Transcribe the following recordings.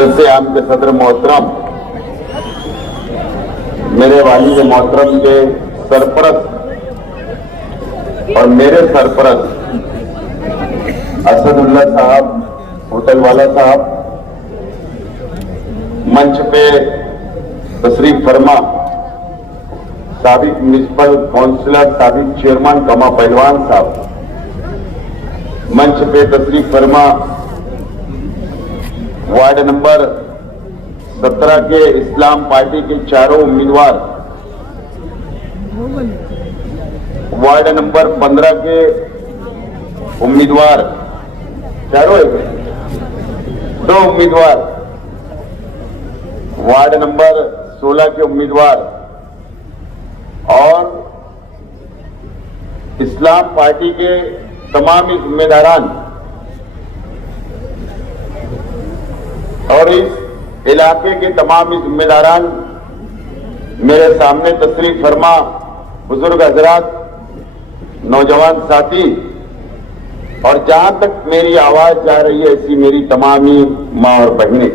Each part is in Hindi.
जलसे आम के सदर मोहतरम, मेरे वालिद मोहतरम के सरपरस्त और मेरे सरपरस्त असदुल्ला साहब, होटल वाला साहब, मंच पे तशरीफ फरमा साबिक म्युनिसिपल काउंसिलर, साबिक चेयरमैन कमा पहलवान साहब, मंच पे तशरीफ फरमा वार्ड नंबर 17 के इस्लाम पार्टी के चारों उम्मीदवार, वार्ड नंबर 15 के उम्मीदवार, चारों दो उम्मीदवार, वार्ड नंबर 16 के उम्मीदवार और इस्लाम पार्टी के तमाम जिम्मेदारान और इस इलाके के तमाम जिम्मेदारान, मेरे सामने तशरीफ फरमा बुजुर्ग हजरात, नौजवान साथी और जहां तक मेरी आवाज जा रही है ऐसी मेरी तमाम मां और बहनें,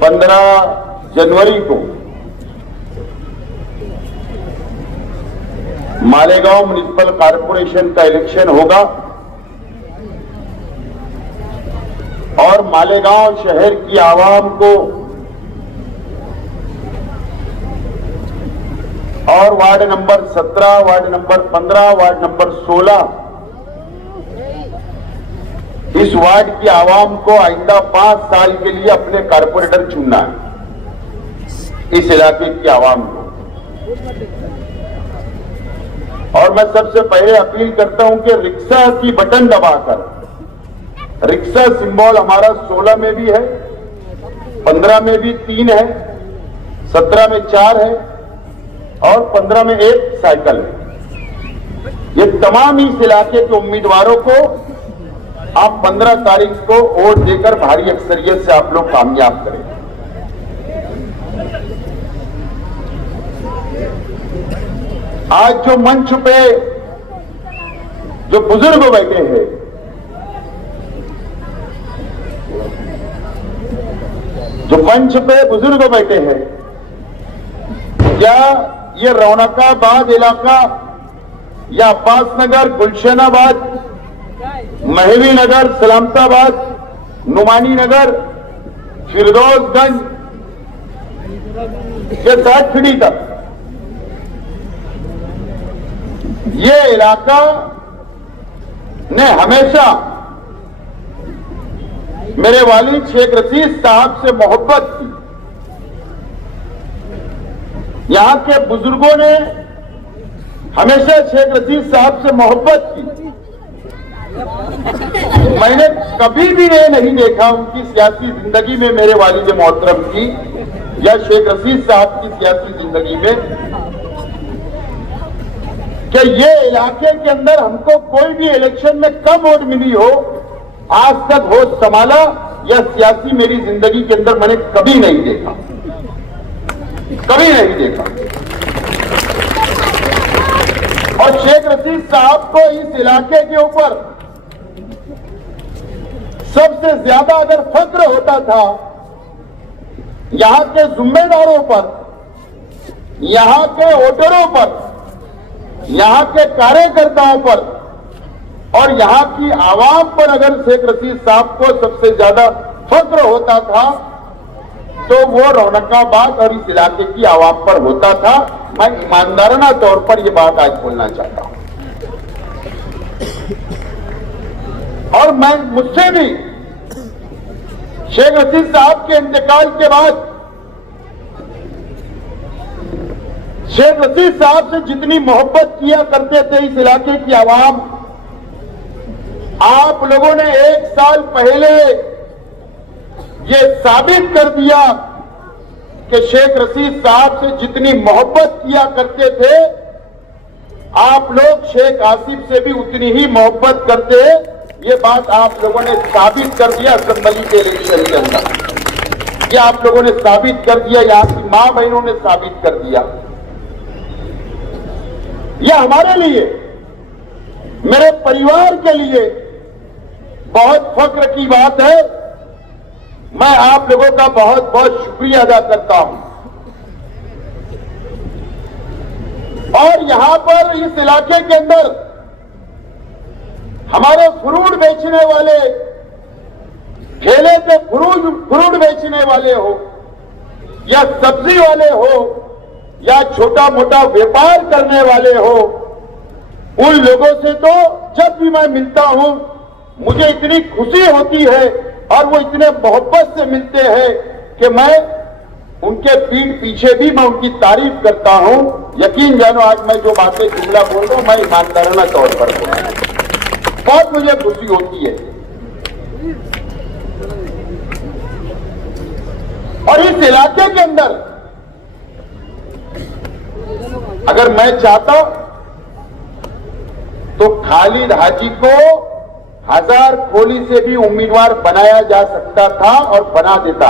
15 जनवरी को मालेगांव म्युनिसिपल कॉर्पोरेशन का इलेक्शन होगा और मालेगांव शहर की आवाम को और ward number 17, ward number 15, ward number 16, इस वार्ड की आवाम को आइंदा 5 साल के लिए अपने कारपोरेटर चुनना है, इस इलाके की आवाम को। और मैं सबसे पहले अपील करता हूं कि रिक्शा की बटन दबाकर, रिक्शा सिंबल हमारा 16 में भी है, 15 में भी 3 है, 17 में 4 है और 15 में 1 साइकिल है। ये तमाम इस इलाके के उम्मीदवारों को आप 15 तारीख को वोट देकर भारी अक्सरियत से आप लोग कामयाब करें। आज जो मंच पे जो बुजुर्ग बैठे हैं, जो मंच पे बुजुर्ग बैठे हैं, क्या ये रौनकाबाद इलाका या अब्बास नगर, गुलशनाबाद, महवी नगर, सलामताबाद, नुमानी नगर, फिरदौसगंज के 60 खिड़ी तक ये इलाका ने हमेशा मेरे वालिद शेख रशीद साहब से मोहब्बत की। यहां के बुजुर्गों ने हमेशा शेख रशीद साहब से मोहब्बत की। मैंने कभी भी ये नहीं देखा उनकी सियासी जिंदगी में, मेरे वालिद मोहतरम की या शेख रशीद साहब की सियासी जिंदगी में, कि ये इलाके के अंदर हमको कोई भी इलेक्शन में कम वोट मिली हो, आज तक वोट संभाला या सियासी मेरी जिंदगी के अंदर मैंने कभी नहीं देखा, कभी नहीं देखा। और शेख रशीद साहब को इस इलाके के ऊपर सबसे ज्यादा अगर फख्र होता था यहां के जिम्मेदारों पर, यहां के वोटरों पर, यहां के कार्यकर्ताओं पर और यहां की आवाम पर अगर शेख रशीद साहब को सबसे ज्यादा फख्र होता था तो वो रौनकाबाद और इस इलाके की आवाम पर होता था। मैं ईमानदाराना तौर पर यह बात आज बोलना चाहता हूं। और मैं मुझसे भी शेख रशीद साहब के इंतकाल के बाद शेख रशीद साहब से जितनी मोहब्बत किया करते थे इस इलाके की आवाम, आप लोगों ने 1 साल पहले ये साबित कर दिया कि शेख रशीद साहब से जितनी मोहब्बत किया करते थे आप लोग शेख आसिफ से भी उतनी ही मोहब्बत करते। ये बात आप लोगों ने साबित कर दिया असेंबली के इलेक्शन के अंदर, ये आप लोगों ने साबित कर दिया, यहां की मां बहनों ने साबित कर दिया। ये हमारे लिए, मेरे परिवार के लिए बहुत फख्र की बात है। मैं आप लोगों का बहुत बहुत शुक्रिया अदा करता हूं। और यहां पर इस इलाके के अंदर हमारे फ्रूट बेचने वाले, ठेले पे फ्रूट बेचने वाले हो या सब्जी वाले हो या छोटा मोटा व्यापार करने वाले हो, उन लोगों से तो जब भी मैं मिलता हूं मुझे इतनी खुशी होती है और वो इतने मोहब्बत से मिलते हैं कि मैं उनके पीठ पीछे भी मैं उनकी तारीफ करता हूं। यकीन जानो आज मैं जो बातें जुमला बोल रहा हूं मैं ईमानदाराना तौर पर बोल रहा हूं। बहुत मुझे खुशी होती है। और इस इलाके के अंदर अगर मैं चाहता तो खालिद हाजी को हजार खोली से भी उम्मीदवार बनाया जा सकता था और बना देता।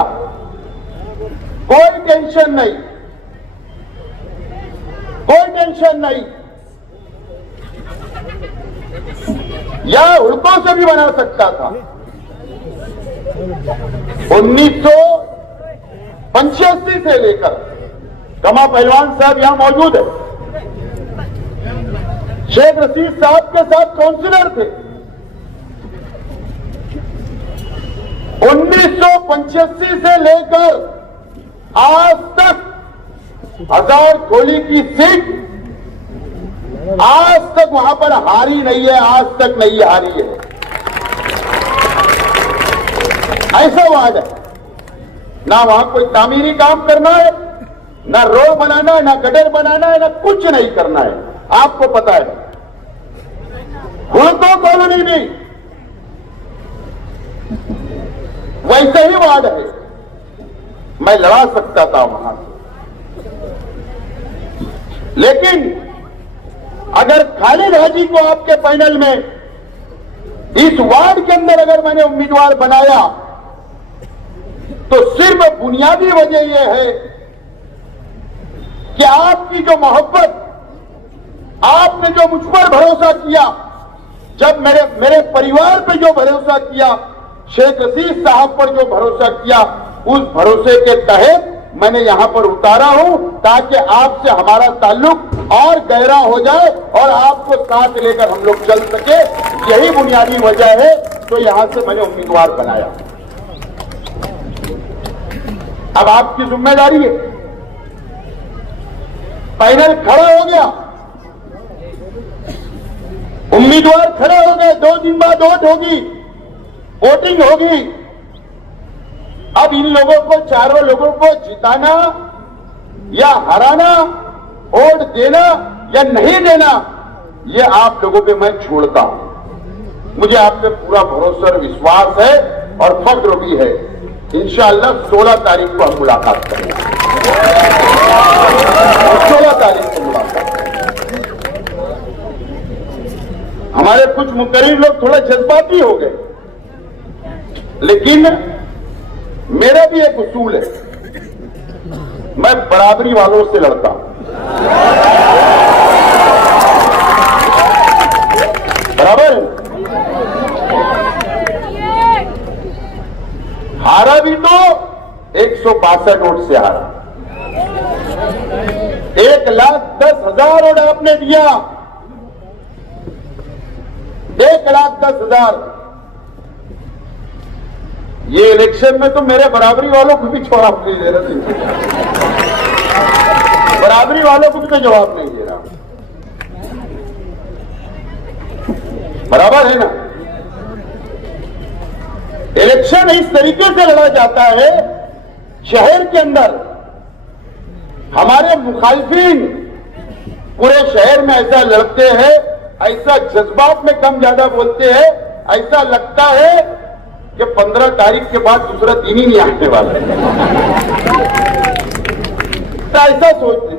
कोई टेंशन नहीं, कोई टेंशन नहीं। या उड़कों से भी बना सकता था। 1985 से लेकर कमा पहलवान साहब यहां मौजूद है, शेख रशीद साहब के साथ काउंसिलर थे। 1985 से लेकर आज तक हजार खोली की सीट आज तक वहां पर हारी नहीं है, आज तक नहीं हारी है। ऐसा वार्ड है। ना वहां कोई तामीरी काम करना है, ना रोड बनाना है, ना गटर बनाना है, ना कुछ नहीं करना है। आपको पता है हुड़को कॉलोनी भी वैसे ही वार्ड है। मैं लड़ा सकता था वहां से, लेकिन अगर खालिद हाजी को आपके पैनल में इस वार्ड के अंदर अगर मैंने उम्मीदवार बनाया तो सिर्फ बुनियादी वजह यह है कि आपकी जो मोहब्बत, आपने जो मुझ पर भरोसा किया, जब मेरे परिवार पर जो भरोसा किया, शेख रशीद साहब पर जो भरोसा किया, उस भरोसे के तहत मैंने यहां पर उतारा हूं ताकि आपसे हमारा ताल्लुक और गहरा हो जाए और आपको साथ लेकर हम लोग चल सके। यही बुनियादी वजह है तो यहां से मैंने उम्मीदवार बनाया। अब आपकी जिम्मेदारी है। पैनल खड़ा हो गया, उम्मीदवार खड़े हो गए, 2 दिन बाद वोट होगी, वोटिंग होगी। अब इन लोगों को, चारों लोगों को जिताना या हराना, वोट देना या नहीं देना, ये आप लोगों पे मैं छोड़ता हूं। मुझे आप पे पूरा भरोसा और विश्वास है और फख्र भी है। इंशाअल्लाह 16 तारीख को हम मुलाकात करेंगे। 16 तारीख को मुलाकात। हमारे कुछ मुकर्रिर लोग थोड़ा जज्बाती हो गए, लेकिन मेरा भी एक उसूल है, मैं बराबरी वालों से लड़ता हूं। बराबर है। हारा भी तो 162 वोट से हारा। 1,10,000 वोट आपने दिया, 1,10,000। ये इलेक्शन में तो मेरे बराबरी वालों को भी जवाब नहीं दे रहे थे। बराबरी वालों को भी तो जवाब नहीं दे रहा। बराबर है ना। इलेक्शन इस तरीके से लड़ा जाता है, शहर के अंदर हमारे मुखालिफिन पूरे शहर में ऐसा लड़ते हैं, ऐसा जज्बात में कम ज्यादा बोलते हैं, ऐसा लगता है कि 15 तारीख के बाद दूसरा दिन ही नहीं आने वाला है। तो ऐसा सोचते।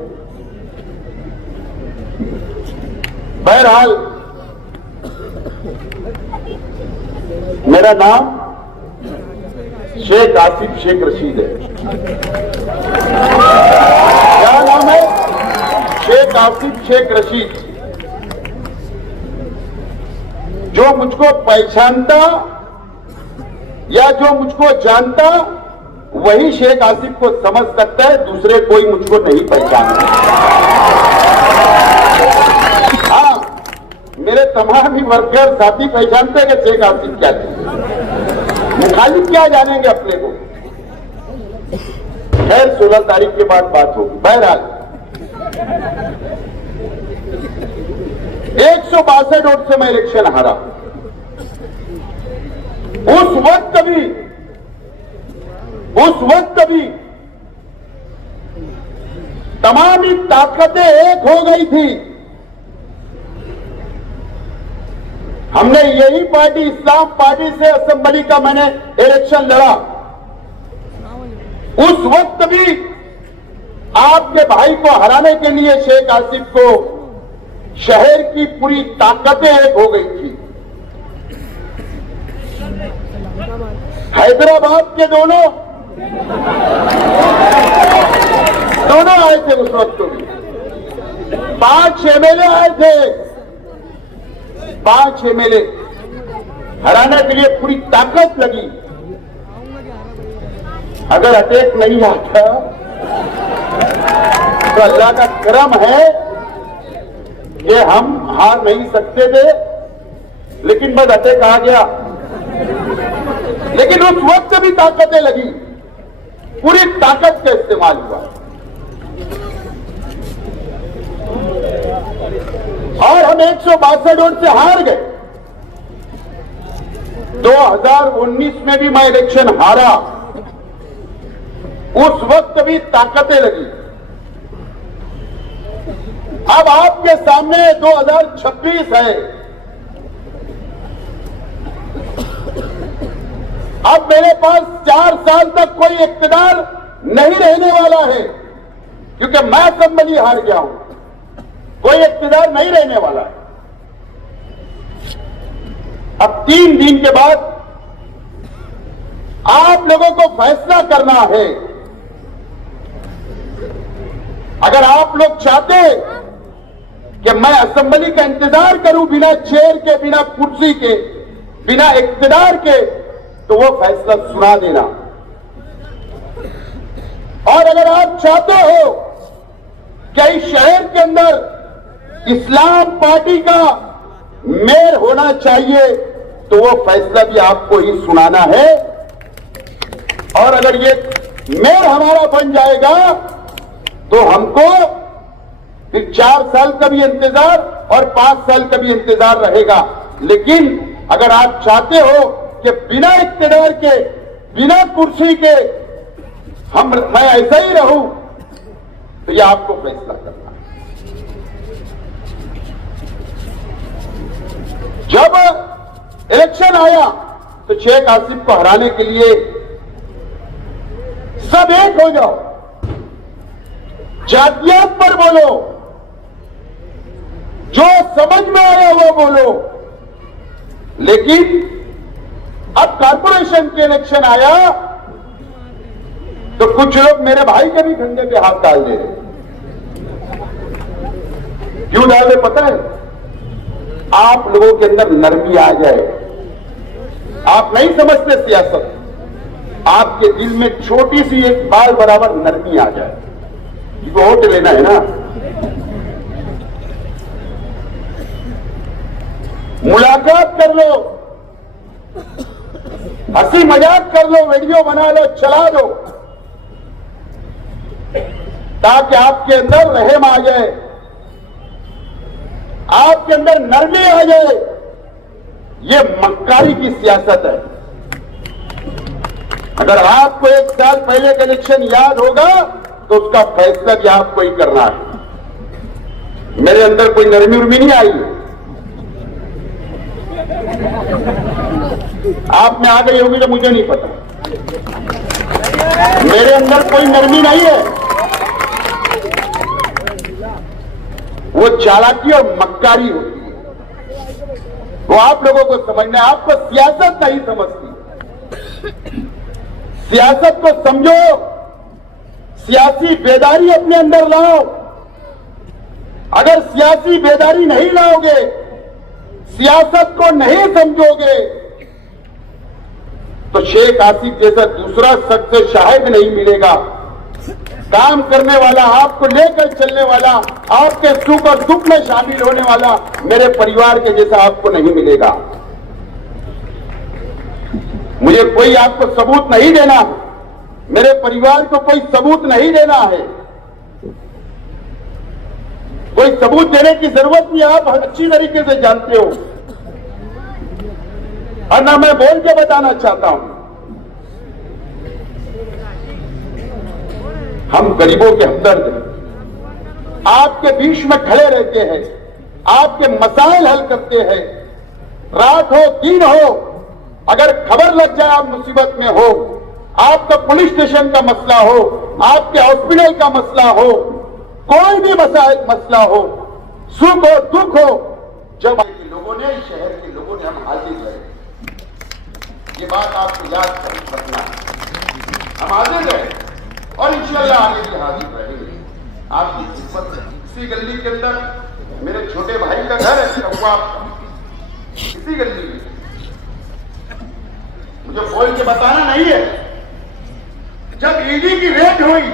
बहरहाल मेरा नाम शेख आसिफ शेख रशीद है। क्या नाम है? शेख आसिफ शेख रशीद। जो मुझको पहचानता या जो मुझको जानता वही शेख आसिफ को समझ सकता है, दूसरे कोई मुझको नहीं पहचानता। हाँ, मेरे तमाम ही वर्कर साथी पहचानते हैं कि शेख आसिफ क्या थे, मुखालिफ क्या जानेंगे अपने को। खैर 16 तारीख के बाद बात होगी। बहरहाल 162 वोट से मैं इलेक्शन हारा। उस वक्त भी तमाम ही ताकतें एक हो गई थी। हमने यही पार्टी, इस्लाम पार्टी से असेंबली का मैंने इलेक्शन लड़ा। उस वक्त भी आपके भाई को हराने के लिए शेख आसिफ को शहर की पूरी ताकतें एक हो गई थी। हैदराबाद के दोनों आए थे उस वक्त भी। 5 एमएलए आए थे, 5 एमएलए हराने के लिए पूरी ताकत लगी। अगर अटैक नहीं आता तो अल्लाह का करम है कि हम हार नहीं सकते थे, लेकिन बस अटैक आ गया। लेकिन उस वक्त भी ताकतें लगी, पूरी ताकत का इस्तेमाल हुआ और हम 162 वोट से हार गए। 2019 में भी मैं इलेक्शन हारा, उस वक्त भी ताकतें लगी। अब आपके सामने 2026 है। अब मेरे पास 4 साल तक कोई इख्तिदार नहीं रहने वाला है, क्योंकि मैं असेंबली हार गया हूं। कोई इख्तिदार नहीं रहने वाला है। अब 3 दिन के बाद आप लोगों को फैसला करना है। अगर आप लोग चाहते कि मैं असेंबली का इंतजार करूं बिना चेयर के, बिना कुर्सी के, बिना इख्तिदार के, तो वो फैसला सुना देना। और अगर आप चाहते हो कि इस शहर के अंदर इस्लाम पार्टी का मेयर होना चाहिए, तो वो फैसला भी आपको ही सुनाना है। और अगर ये मेयर हमारा बन जाएगा तो हमको फिर 4 साल का भी इंतजार और 5 साल का भी इंतजार रहेगा। लेकिन अगर आप चाहते हो कि बिना इख्तिदार के, बिना कुर्सी के मैं ऐसा ही रहूं, तो ये आपको फैसला करना है। जब इलेक्शन आया तो शेख आसिफ को हराने के लिए सब एक हो जाओ, जातियात पर बोलो, जो समझ में आया वो बोलो। लेकिन अब कॉर्पोरेशन के इलेक्शन आया तो कुछ लोग मेरे भाई के भी धंधे पे हाथ डाल दे रहे। क्यों डाल रहे पता है? आप लोगों के अंदर नरमी आ जाए। आप नहीं समझते सियासत, आपके दिल में छोटी सी एक बाल बराबर नरमी आ जाए। इसको वोट लेना है ना, मुलाकात कर लो, हंसी मजाक कर लो, वीडियो बना लो, चला दो, ताकि आपके अंदर रहम आ जाए, आपके अंदर नरमी आ जाए। ये मक्कारी की सियासत है। अगर आपको 1 साल पहले का इलेक्शन याद होगा तो उसका फैसला भी आपको ही करना है। मेरे अंदर कोई नरमी उर्मी नहीं आई। आप में आ गई होगी तो मुझे नहीं पता। मेरे अंदर कोई नरमी नहीं है। वो चालाकी और मक्कारी होती है, वो आप लोगों को समझना है। आपको सियासत नहीं समझती। सियासत को समझो, सियासी बेदारी अपने अंदर लाओ। अगर सियासी बेदारी नहीं लाओगे, सियासत को नहीं समझोगे, तो शेख आसिफ जैसा दूसरा शख्स शायद नहीं मिलेगा। काम करने वाला, आपको लेकर चलने वाला, आपके सुख और दुख में शामिल होने वाला मेरे परिवार के जैसा आपको नहीं मिलेगा। मुझे कोई आपको सबूत नहीं देना, मेरे परिवार को कोई सबूत नहीं देना है, कोई सबूत देने की जरूरत नहीं, आप अच्छी तरीके से जानते हो। और ना मैं बोल के बताना चाहता हूं, हम गरीबों के हमदर्द हैं, आपके बीच में खड़े रहते हैं, आपके मसाइल हल करते हैं। रात हो दिन हो, अगर खबर लग जाए आप मुसीबत में हो, आपका पुलिस स्टेशन का मसला हो, आपके हॉस्पिटल का मसला हो, कोई भी मसला हो, सुख हो दुख हो, जब लोगों ने, शहर के लोगों ने हम हाजिर रहे, ये बात आपको याद रखना है। हम हाजिर रहे और इंशाल्लाह आगे भी हाजिर रहेंगे। आपकी खिदमत है। इसी गली के अंदर मेरे छोटे भाई का घर है, चौवा इसी गली में। मुझे बोल के बताना नहीं है। जब ईडी की रेड हुई,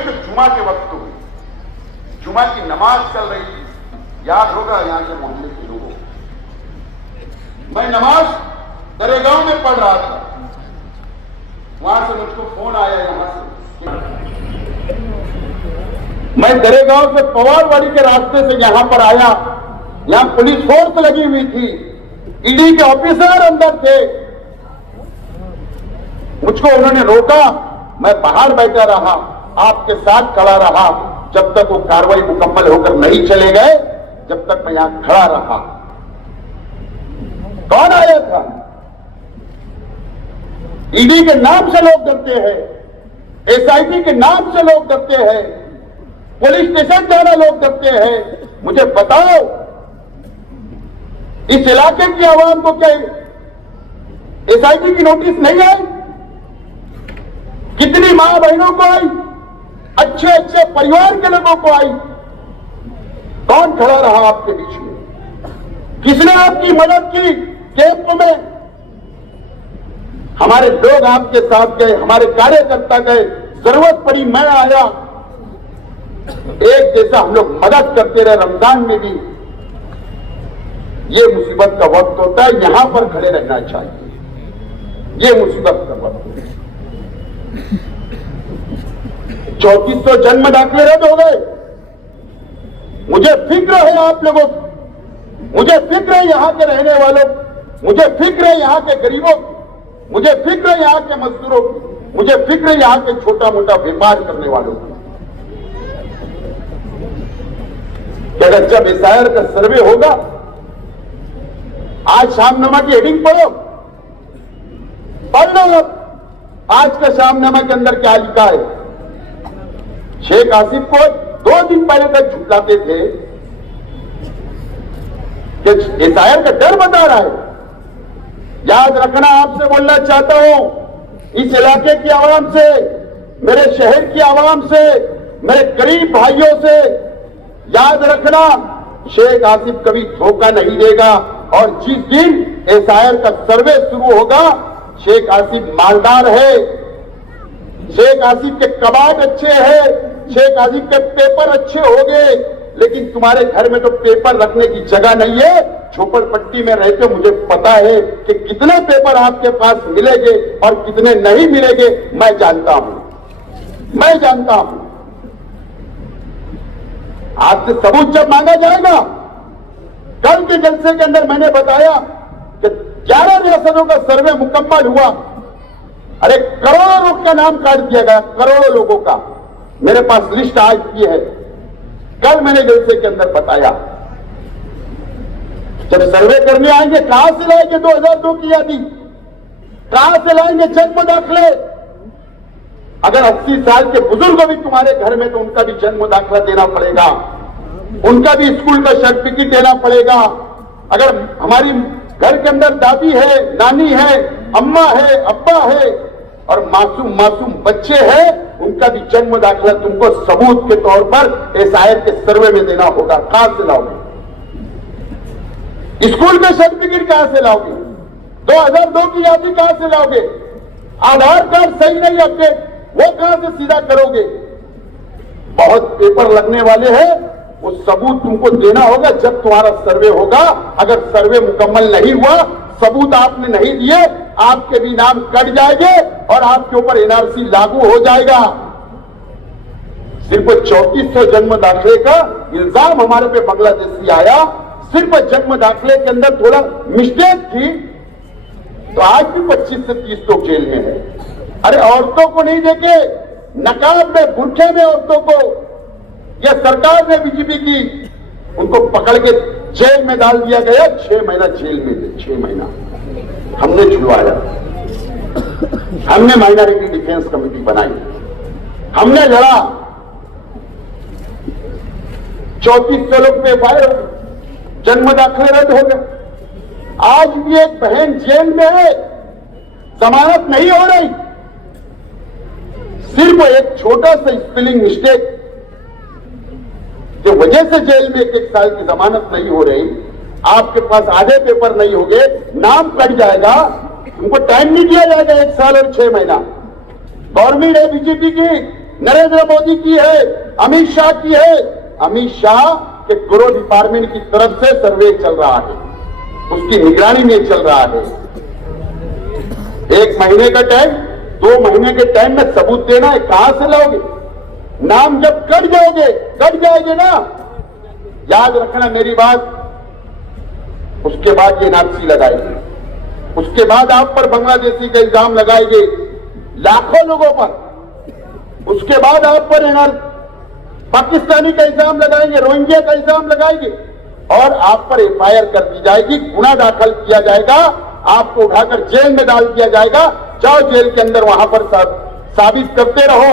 तो जुमा के वक्त हुई, जुमा की नमाज चल रही थी, याद होगा यहां के मोहल्ले के लोगों। मैं नमाज दरेगांव में पढ़ रहा था, वहां से मुझको फोन आया, यहां से मैं दरेगांव से पवारवाड़ी के रास्ते से यहां पर आया। यहां पुलिस फोर्स लगी हुई थी, ईडी के ऑफिसर अंदर थे। मुझको उन्होंने रोका, मैं बाहर बैठा रहा, आपके साथ खड़ा रहा, जब तक वो कार्रवाई मुकम्मल होकर नहीं चले गए, जब तक मैं यहां खड़ा रहा। कौन आया था? ईडी के नाम से लोग डरते हैं, एसआईटी के नाम से लोग डरते हैं, पुलिस स्टेशन जाना लोग डरते हैं। मुझे बताओ, इस इलाके की आवाम को क्या एसआईटी की नोटिस नहीं आई? कितनी मां बहनों को आई, अच्छे अच्छे परिवार के लोगों को आई। कौन खड़ा रहा आपके बीच में? किसने आपकी मदद की? कैंप में हमारे लोग आपके साथ गए, हमारे कार्यकर्ता गए, जरूरत पड़ी मैं आया। एक जैसा हम लोग मदद करते रहे। रमजान में भी ये मुसीबत का वक्त होता है, यहां पर खड़े रहना चाहिए। ये मुसीबत का वक्त है। 3400 जन्म दाखिले रद्द हो गए। मुझे फिक्र है आप लोगों की, मुझे फिक्र है यहां के रहने वालों की, मुझे फिक्र है यहां के गरीबों की, मुझे फिक्र है यहां के मजदूरों की, मुझे फिक्र है यहां के छोटा मोटा व्यापार करने वालों की। अगर जब एसआईआर का सर्वे होगा, आज शामनामा की हेडिंग पढ़ो, पढ़ लो। आज का शामनामा के अंदर क्या लिखा है? शेख आसिफ को 2 दिन पहले तक झुटलाते थे कि एसआईआर का डर बता रहा है। याद रखना, आपसे बोलना चाहता हूं, इस इलाके की आवाम से, मेरे शहर की आवाम से, मेरे गरीब भाइयों से याद रखना, शेख आसिफ कभी धोखा नहीं देगा। और जिस दिन एसआईआर का सर्वे शुरू होगा, शेख आसिफ मालदार है, शेख आसिफ के कबाड़ अच्छे हैं, शेख आसिफ के पेपर अच्छे हो गए, लेकिन तुम्हारे घर में तो पेपर रखने की जगह नहीं है। झोपड़पट्टी में रहते, मुझे पता है कि कितने पेपर आपके पास मिलेंगे और कितने नहीं मिलेंगे। मैं जानता हूं। आपसे सबूत जब मांगा जाएगा, कल के जलसे के अंदर मैंने बताया कि 11 रियासतों का सर्वे मुकम्मल हुआ। अरे करोड़ों लोग का नाम काट दिया गया, करोड़ों लोगों का। मेरे पास लिस्ट आज की है, कल मैंने जलसे के अंदर बताया। जब सर्वे करने आएंगे, कहां से लाएंगे 2002 की यादी? कहां से लाएंगे जन्म दाखिले? अगर 80 साल के बुजुर्ग भी तुम्हारे घर में, तो उनका भी जन्म दाखिला देना पड़ेगा, उनका भी स्कूल का सर्टिफिकेट देना पड़ेगा। अगर हमारी घर के अंदर दादी है, नानी है, अम्मा है, अब्बा है और मासूम बच्चे हैं, उनका भी जन्म दाखिला तुमको सबूत के तौर पर एसआईआर के सर्वे में देना होगा। कहां से लाओगे? स्कूल का सर्टिफिकेट कहां से लाओगे? 2002 की यादी कहां से लाओगे? आधार कार्ड सही नहीं अपडेट, वो कहां से सीधा करोगे? बहुत पेपर लगने वाले हैं, वो सबूत तुमको देना होगा जब तुम्हारा सर्वे होगा। अगर सर्वे मुकम्मल नहीं हुआ, सबूत आपने नहीं दिए, आपके भी नाम कट जाएंगे और आपके ऊपर एनआरसी लागू हो जाएगा। सिर्फ 3400 जन्म दाखिले का इल्जाम हमारे पे बांग्लादेश से आया। सिर्फ जन्म दाखिले के अंदर थोड़ा मिस्टेक थी तो आज भी 25 से 30 लोग जेल में है। अरे औरतों को नहीं देखे, नकाब में बुरखे में औरतों को यह सरकार ने बीजेपी की उनको पकड़ के जेल में डाल दिया गया। 6 महीना जेल में थे, 6 महीना हमने छुड़वाया। हमने माइनॉरिटी डिफेंस कमेटी बनाई, हमने लड़ा। 3400 लोग पे फायर, जन्म दाखिले रद्द हो गए। आज भी एक बहन जेल में है, जमानत नहीं हो रही। सिर्फ एक छोटा सा स्पेलिंग मिस्टेक की वजह से जेल में 1 साल की जमानत नहीं हो रही। आपके पास आधे पेपर नहीं होंगे, नाम कट जाएगा, उनको टाइम नहीं दिया जाएगा 1 साल और 6 महीना। गवर्नमेंट है बीजेपी की, नरेंद्र मोदी की है, अमित शाह की है। अमित शाह के गृह डिपार्टमेंट की तरफ से सर्वे चल रहा है, उसकी निगरानी में चल रहा है। 1 महीने का टाइम, 2 महीने के टाइम में सबूत देना है, कहां से लाओगे? नाम जब कट जाएंगे ना, याद रखना मेरी बात। उसके बाद ये एनआरसी लगाएंगे, उसके बाद आप पर बांग्लादेशी का इल्जाम लगाएंगे लाखों लोगों पर। उसके बाद आप पर एनआरसी पाकिस्तानी का इल्जाम लगाएंगे, रोहिंग्या का इल्जाम लगाएंगे और आप पर एफआईआर कर दी जाएगी, गुना दाखिल किया जाएगा, आपको उठाकर जेल में डाल दिया जाएगा। जाओ जेल के अंदर, वहां पर साबित करते रहो।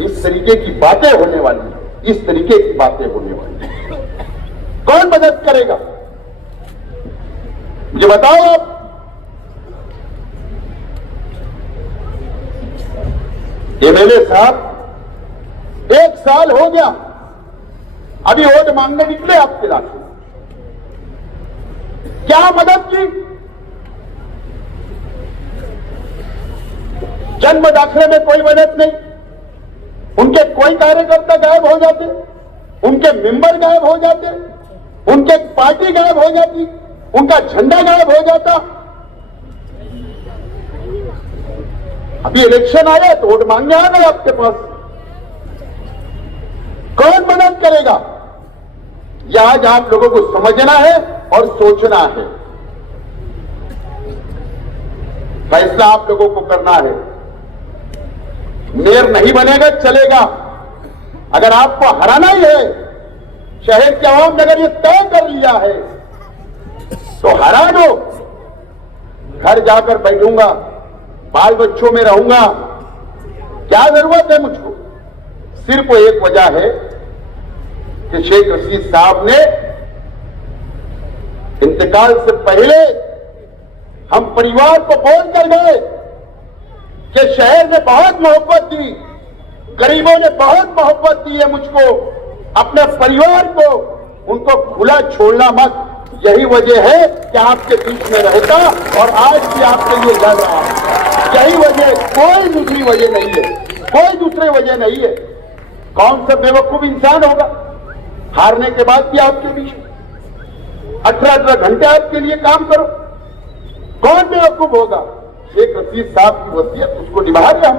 इस तरीके की बातें होने वाली है, इस तरीके की बातें होने वाली है। कौन मदद करेगा मुझे बताओ आप? एमएलए साहब 1 साल हो गया, अभी वोट मांगने निकले आपके इलाके में, क्या मदद की? जन्म दाखिले में कोई मदद नहीं, उनके कोई कार्यकर्ता गायब हो जाते, उनके मेंबर गायब हो जाते, उनके पार्टी गायब हो जाती, उनका झंडा गायब हो जाता। अभी इलेक्शन आया तो वोट मांगने आ गए आपके पास। कौन मदद करेगा? यह आज आप लोगों को समझना है और सोचना है। फैसला आप लोगों को करना है। मेयर नहीं बनेगा चलेगा, अगर आपको हराना ही है, शहर के आवाम ने अगर ये तय कर लिया है तो हरा दो। घर जाकर बैठूंगा, बाल बच्चों में रहूंगा, क्या जरूरत है मुझको? सिर्फ एक वजह है कि शेख रशीद साहब ने इंतकाल से पहले हम परिवार को बोल कर गए कि शहर ने बहुत मोहब्बत दी, गरीबों ने बहुत मोहब्बत दी है मुझको, अपने परिवार को उनको खुला छोड़ना मत। यही वजह है कि आपके बीच में रहता और आज भी आपके लिए लड़ रहा है। यही वजह, कोई दूसरी वजह नहीं है, कोई दूसरी वजह नहीं है। कौन सा बेवकूफ इंसान होगा हारने के बाद भी आपके बीच 18 घंटे आपके लिए काम करो? कौन बेवकूफ होगा? शेख रशीद साहब की वसीयत उसको निभा रहे हम।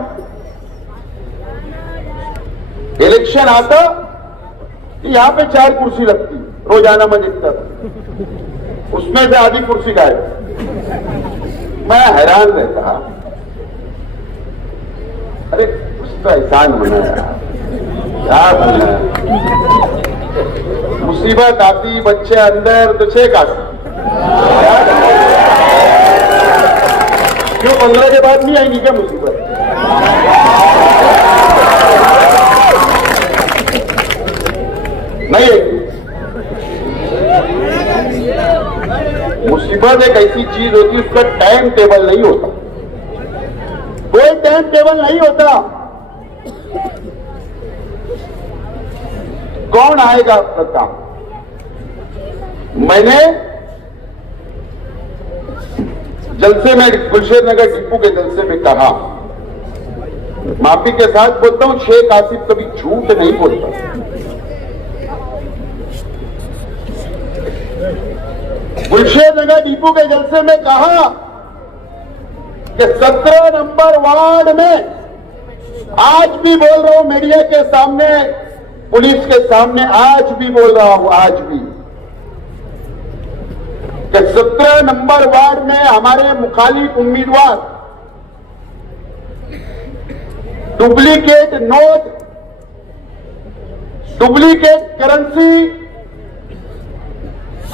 इलेक्शन आता यहां पे 4 कुर्सी लगती, रोजाना मैं देखता था, उसमें से आधी कुर्सी गायब। मैं हैरान रहता, अरे उसका एहसान बनाया, क्या बनाया? मुसीबत आती, बच्चे अंदर तो 6 का क्यों 15 के बाद नहीं आएंगी क्या मुसीबत? नहीं आएगी। मुसीबत एक ऐसी चीज होती है, उसका टाइम टेबल नहीं होता, कोई टाइम टेबल नहीं होता। कौन आएगा आपका काम? मैंने जलसे में, गुलशेर नगर डिपू के जलसे में कहा, माफी के साथ बोलता हूं, शेख आसिफ कभी झूठ नहीं बोलता। गुलशेर नगर डिपू के जलसे में कहा कि 17 नंबर वार्ड में, आज भी बोल रहा हूं मीडिया के सामने, पुलिस के सामने, आज भी बोल रहा हूं, आज भी, कि 17 नंबर वार्ड में हमारे मुखालिफ उम्मीदवार डुप्लीकेट नोट, डुप्लीकेट करेंसी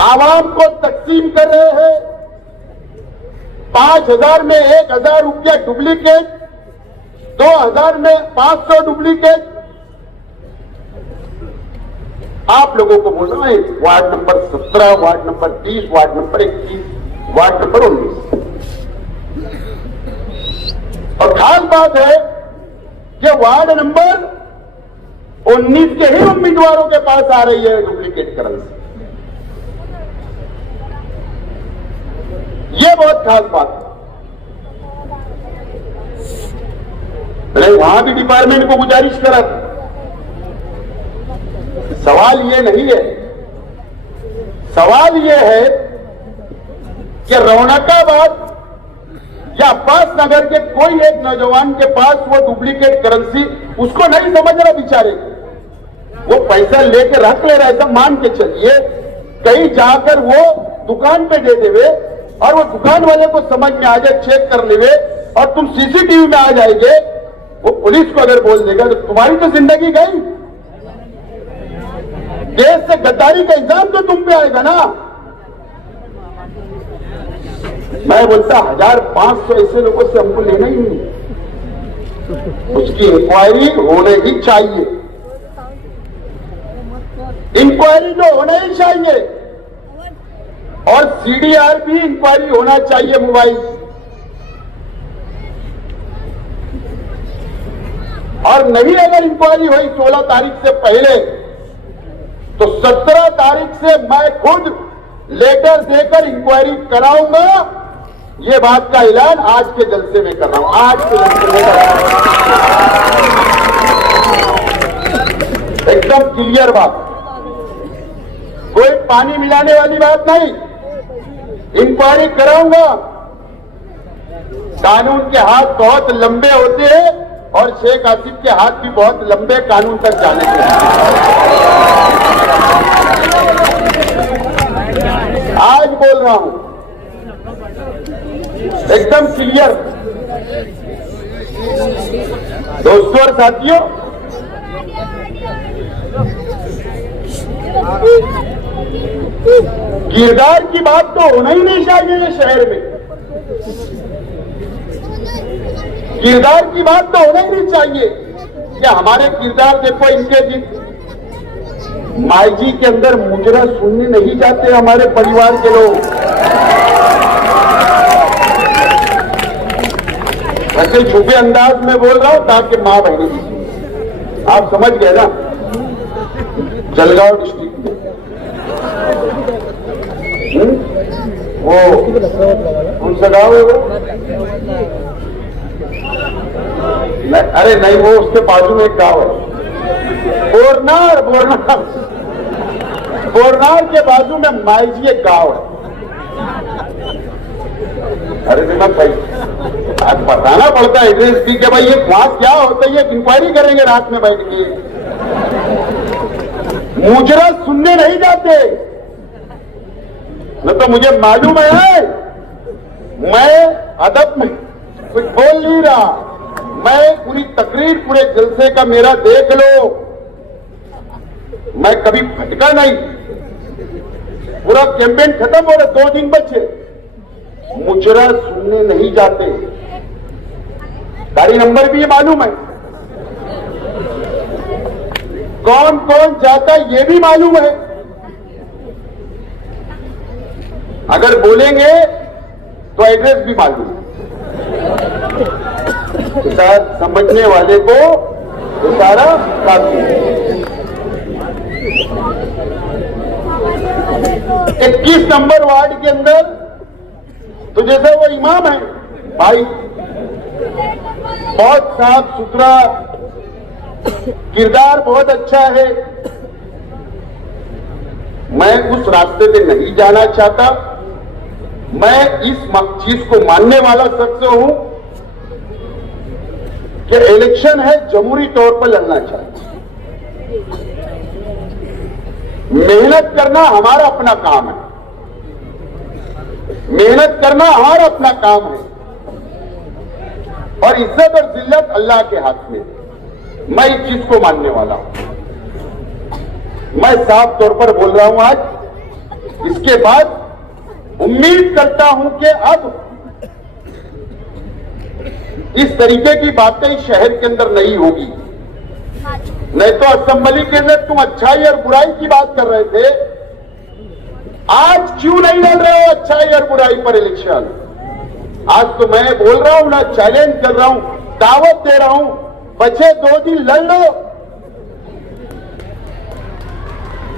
आवाम को तकसीम कर रहे हैं। 5,000 में 1,000 रुपया डुप्लीकेट, 2,000 में 500 डुप्लीकेट। आप लोगों को बोलना है ward number 17, ward number 30, ward number 21, ward number 19। और खास बात है कि वार्ड नंबर 19 के ही उम्मीदवारों के पास आ रही है डुप्लीकेट करेंसी। ये बहुत खास बात है। वहां भी डिपार्टमेंट को गुजारिश करा, सवाल ये नहीं है, सवाल ये है कि रौनकाबाद या अब्बास नगर के कोई एक नौजवान के पास वो डुप्लीकेट करेंसी, उसको नहीं समझ रहा बेचारे, वो पैसा लेके रख ले रहा, ऐसा मान के चलिए, कहीं जाकर वो दुकान पे दे देवे और वो दुकान वाले को समझ में आ जाए, चेक कर लेवे, और तुम सीसीटीवी में आ जाएंगे, वो पुलिस को अगर बोल देगा तो तुम्हारी तो जिंदगी गई। देश से गद्दारी का इल्जाम तो तुम पे आएगा ना। मैं बोलता 1,500 ऐसे लोगों से हमको लेना ही नहीं, उसकी इंक्वायरी होने ही चाहिए, इंक्वायरी तो होना ही चाहिए, और सीडीआर भी इंक्वायरी होना चाहिए मोबाइल। और नहीं अगर इंक्वायरी हुई 16 तारीख से पहले, तो 17 तारीख से मैं खुद लेटर देकर इंक्वायरी कराऊंगा। ये बात का ऐलान आज के जलसे में कर रहा हूं, आज के जलसे में कर रहा हूं। एकदम क्लियर बात, कोई पानी मिलाने वाली बात नहीं, इंक्वायरी कराऊंगा। कानून के हाथ बहुत लंबे होते हैं और शेख आसिफ के हाथ भी बहुत लंबे कानून तक जाने के हैं। आज बोल रहा हूं एकदम क्लियर, दोस्तों और साथियों, किरदार की बात तो होना ही नहीं चाहिए ये शहर में, किरदार की बात तो होना ही नहीं चाहिए कि हमारे किरदार देखो, इनके दिन माई जी के अंदर मुजरा सुनने नहीं जाते हमारे परिवार के लोग। वैसे छुपे अंदाज में बोल रहा हूं ताकि मां बहनी जी, आप समझ गए ना। जलगांव डिस्ट्रिक्ट में वो कौन सा गांव है वो? अरे नहीं, वो उसके बाजू में एक गांव है, बोरनार, बोरनार, बोरनार के बाजू में माईजी एक गांव है। अरे विमल भाई, आज बताना पड़ता है एड्रेस भी कि भाई ये वहां क्या होता है, ये इंक्वायरी करेंगे रात में बैठ के। मुजरा सुनने नहीं जाते, न तो मुझे मालूम है, मैं अदब में कुछ बोल नहीं रहा, मैं पूरी तकरीर पूरे जलसे का मेरा देख लो, मैं कभी भटका नहीं। पूरा कैंपेन खत्म हो रहा, 2 दिन बचे, मुजरा सुनने नहीं जाते। गाड़ी नंबर भी ये मालूम है, कौन कौन जाता है ये भी मालूम है। अगर बोलेंगे तो एड्रेस भी मालूम है। समझने वाले को इशारा काफी है। 21 नंबर वार्ड के अंदर तो जैसे वो इमाम है भाई, बहुत साफ सुथरा किरदार, बहुत अच्छा है, मैं उस रास्ते पे नहीं जाना चाहता। मैं इस चीज को मानने वाला शख्स हूं कि इलेक्शन है, जमहूरी तौर पर लड़ना चाहिए। मेहनत करना हमारा अपना काम है, मेहनत करना हमारा अपना काम है, और इज्जत और जिल्लत अल्लाह के हाथ में। मैं इस चीज को मानने वाला हूं। मैं साफ तौर पर बोल रहा हूं आज। इसके बाद उम्मीद करता हूं कि अब इस तरीके की बातें शहर के अंदर नहीं होगी। नहीं तो असेंबली के अंदर तुम अच्छाई और बुराई की बात कर रहे थे, आज क्यों नहीं लड़ रहे हो अच्छाई और बुराई पर इलेक्शन? आज तो मैं बोल रहा हूं ना, चैलेंज कर रहा हूं, दावत दे रहा हूं, बचे 2 दिन लड़ लो।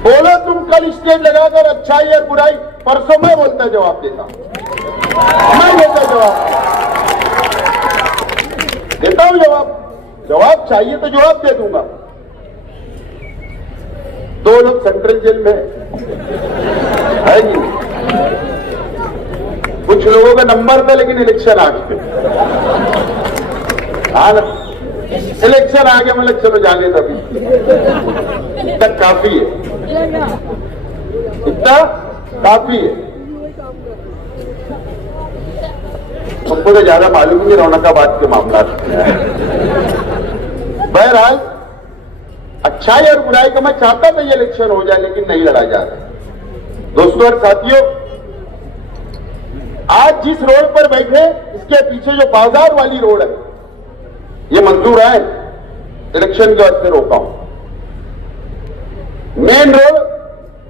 बोलो तुम कल स्टेज लगाकर अच्छाई और बुराई, परसों मैं बोलता जवाब देता, मैं देता जवाब देता हूं। जवाब चाहिए तो जवाब दे दूंगा। 2 लोग सेंट्रल जेल में है नहीं, कुछ लोगों का नंबर था लेकिन इलेक्शन आ गए। इलेक्शन आ गया, मतलब चलो जाने दो, इतना काफी है, इतना काफी है। तुमको तो ज्यादा मालूम नहीं रौनकाबाद के मामला। बहरहाल अच्छाई और बुराई का मैं चाहता था ये इलेक्शन हो जाए, लेकिन नहीं लड़ा जा रहा। दोस्तों और साथियों, आज जिस रोड पर बैठे, इसके पीछे जो बाजार वाली रोड है, ये मंजूर है, इलेक्शन के वास्ते रोका हूं। मेन रोड,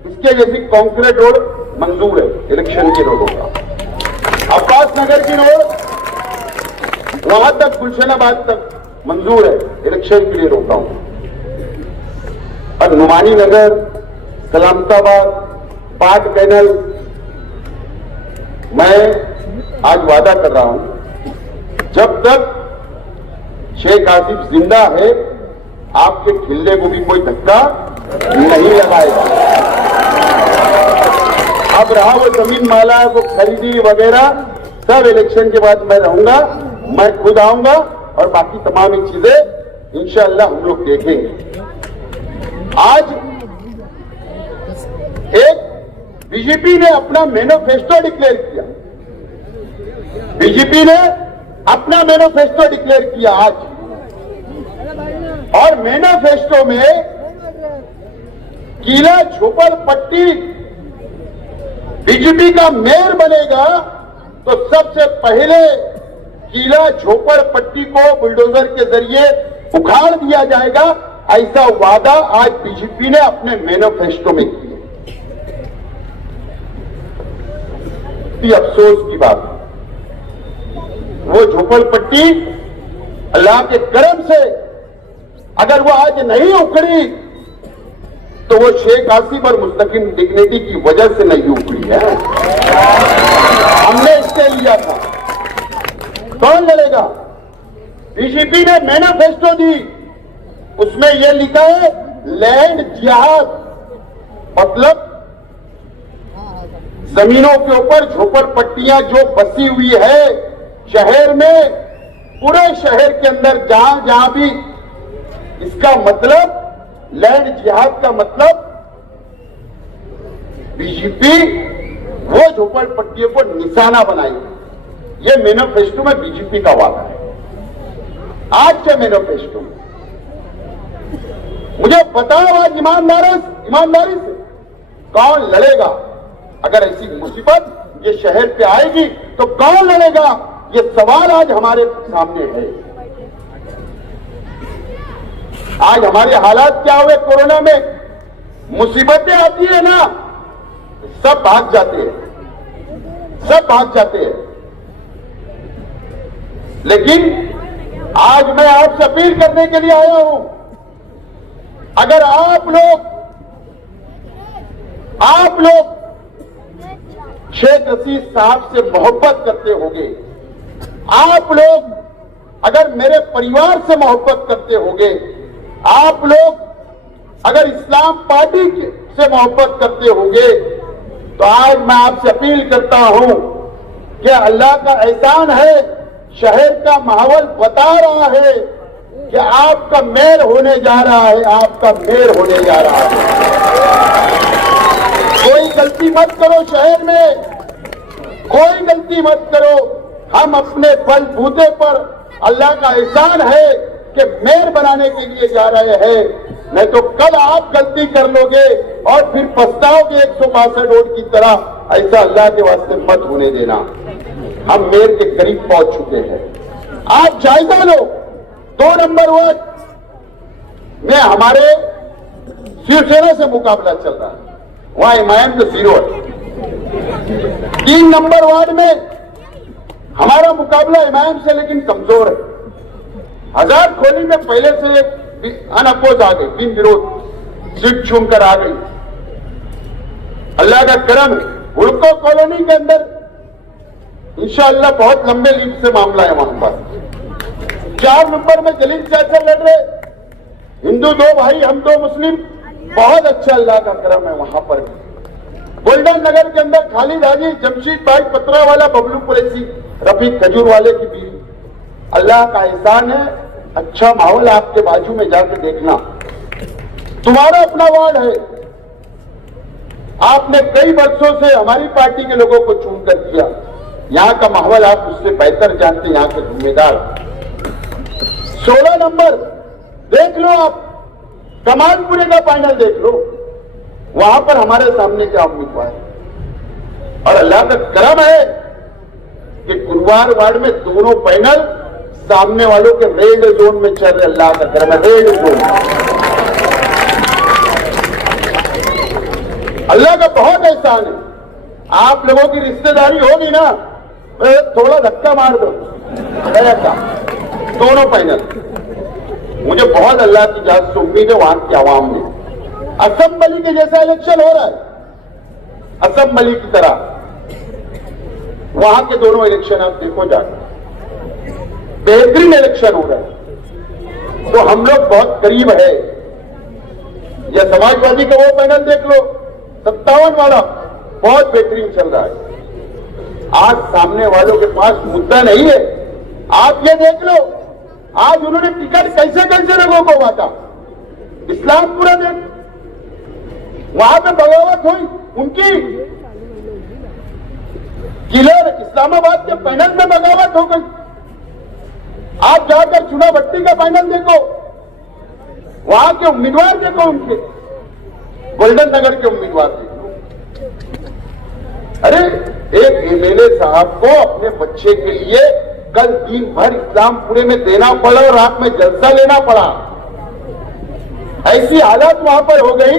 इसके जैसी कंक्रीट रोड मंजूर है, इलेक्शन की रोड होगा। अब्बास नगर की रोड वहां तक, गुलशनाबाद तक मंजूर है, इलेक्शन के लिए रोका हूं। और नुमानी नगर, सलामताबाद, पाट कैनल, मैं आज वादा कर रहा हूं, जब तक शेख आसिफ जिंदा है, आपके खिल्ले को भी कोई धक्का नहीं लगाएगा। अब रहा वो जमीन माला, वो खरीदी वगैरह, सब इलेक्शन के बाद मैं रहूंगा, मैं खुद आऊंगा और बाकी तमाम ही चीजें इंशाअल्लाह हम लोग देखेंगे। आज एक बीजेपी ने अपना मैनिफेस्टो डिक्लेयर किया, बीजेपी ने अपना मैनिफेस्टो डिक्लेयर किया आज, और मैनिफेस्टो में किला झोपड़पट्टी बीजेपी का मेयर बनेगा तो सबसे पहले किला झोपड़पट्टी को बुलडोजर के जरिए उखाड़ दिया जाएगा। ऐसा वादा आज बीजेपी ने अपने मैनिफेस्टो में किया। अफसोस की बात, वो झोपड़पट्टी अल्लाह के करम से अगर वो आज नहीं उखड़ी तो वो शेख आसिफ और मुस्तकिम डिग्निटी की वजह से नहीं उखड़ी है। हमने इससे लिया था। कौन लड़ेगा? बीजेपी ने मैनिफेस्टो दी, उसमें यह लिखा है लैंड जिहाद, मतलब जमीनों के ऊपर झोपड़पट्टियां जो बसी हुई है शहर में, पूरे शहर के अंदर जहां जहां भी, इसका मतलब लैंड जिहाद का मतलब बीजेपी वो झोपड़पट्टियों को निशाना बनाएगी। ये मैनिफेस्टो में बीजेपी का वादा है। आज के मैनिफेस्टो में मुझे बताओ आज ईमानदारी से कौन लड़ेगा? अगर ऐसी मुसीबत ये शहर पे आएगी तो कौन लड़ेगा? ये सवाल आज हमारे सामने है। आज हमारे हालात क्या हुए? कोरोना में मुसीबतें आती है ना, सब भाग जाते हैं, सब भाग जाते हैं। लेकिन आज मैं आपसे अपील करने के लिए आया हूं, अगर आप लोग शेख रशीद साहब से मोहब्बत करते होंगे, आप लोग अगर मेरे परिवार से मोहब्बत करते होंगे, आप लोग अगर इस्लाम पार्टी से मोहब्बत करते होंगे, तो आज मैं आपसे अपील करता हूं कि अल्लाह का एहसान है, शहर का माहौल बता रहा है कि आपका मेयर होने जा रहा है, आपका मेयर होने जा रहा है। कोई गलती मत करो, शहर में कोई गलती मत करो। हम अपने बलबूते पर, अल्लाह का एहसान है कि मेयर बनाने के लिए जा रहे हैं, नहीं तो कल आप गलती कर लोगे और फिर पछताओगे 162 वोट की तरह। ऐसा अल्लाह के वास्ते मत होने देना। हम मेयर के करीब पहुंच चुके हैं। आप जायजा लो, 2 नंबर वार्ड में हमारे शिवसेना से मुकाबला चल रहा है, वहां इमाम तो 0 है। 3 नंबर वार्ड में हमारा मुकाबला इमाम से लेकिन कमजोर है। हजार खोली में पहले से अनअपोज आ गई, बिन विरोध सीट चुनकर आ गई। अल्लाह का करम है, हुड़को कॉलोनी के अंदर इंशाअल्लाह बहुत लंबे लीड से मामला है वहां पर। 4 नंबर में जलील चाचा लड़ रहे, हिंदू 2 भाई, हम 2 मुस्लिम, बहुत अच्छा अल्लाह का करम है वहां पर। गोल्डन नगर के अंदर खालिद हाजी, जमशीद भाई पत्रा वाला, बबलू कुरैशी, रफीक खजूर वाले की बीवी। अल्लाह का एहसान है, अच्छा माहौल आपके बाजू में जाके देखना। तुम्हारा अपना वार्ड है, आपने कई वर्षों से हमारी पार्टी के लोगों को चुनकर किया, यहां का माहौल आप उससे बेहतर जानते हैं, यहां के जिम्मेदार। 16 नंबर देख लो आप, कमालपुरे का पैनल देख लो, वहां पर हमारे सामने क्या उम्मीदवार है। और अल्लाह का करम है कि गुरुवार वार्ड में दोनों पैनल सामने वालों के रेड जोन में चल रहे। अल्लाह का करम है, रेड जोन। अल्लाह का बहुत एहसान है। आप लोगों की रिश्तेदारी होगी ना, थोड़ा धक्का मार दो, ऐसा दोनों पैनल। मुझे बहुत अल्लाह की जात से उम्मीद है वहां की आवाम में। असेंबली के जैसा इलेक्शन हो रहा है, असेंबली की तरह वहां के दोनों इलेक्शन आप देखो जाकर, बेहतरीन इलेक्शन हो रहा है। तो हम लोग बहुत करीब है। या समाजवादी का वो पैनल देख लो, 57 वाला, बहुत बेहतरीन चल रहा है। आज सामने वालों के पास मुद्दा नहीं है। आप ये देख लो, आज उन्होंने टिकट कैसे कैसे लोगों को बांटा। इस्लामपुरा में वहां पे बगावत हुई उनकी, किलर इस्लामाबाद के पैनल में बगावत हो गई। आप जाकर चुनाभट्टी का पैनल देखो, वहां के उम्मीदवार देखो, उनके गोल्डन नगर के उम्मीदवार देखो। अरे एक एमएलए साहब को अपने बच्चे के लिए कल दिन भर इस्लामपुरे में देना पड़ा और रात में जलसा लेना पड़ा। ऐसी हालत वहां पर हो गई।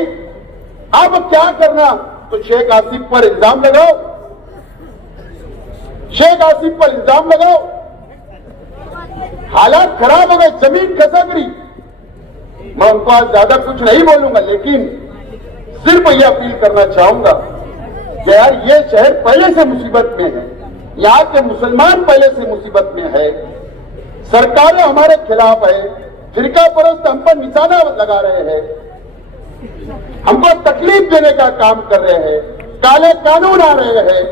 अब क्या करना, तो शेख आसिफ पर इल्जाम लगाओ, शेख आसिफ पर इल्जाम लगाओ। हालात खराब हो गए, जमीन खसक रही। मैं उनको आज ज्यादा कुछ नहीं बोलूंगा, लेकिन सिर्फ ये अपील करना चाहूंगा कि यार ये शहर पहले से मुसीबत में है, यहाँ के मुसलमान पहले से मुसीबत में है, सरकारें हमारे खिलाफ है, फिरका परस्त हम पर निशाना लगा रहे हैं, हमको तकलीफ देने का काम कर रहे हैं, काले कानून आ रहे हैं।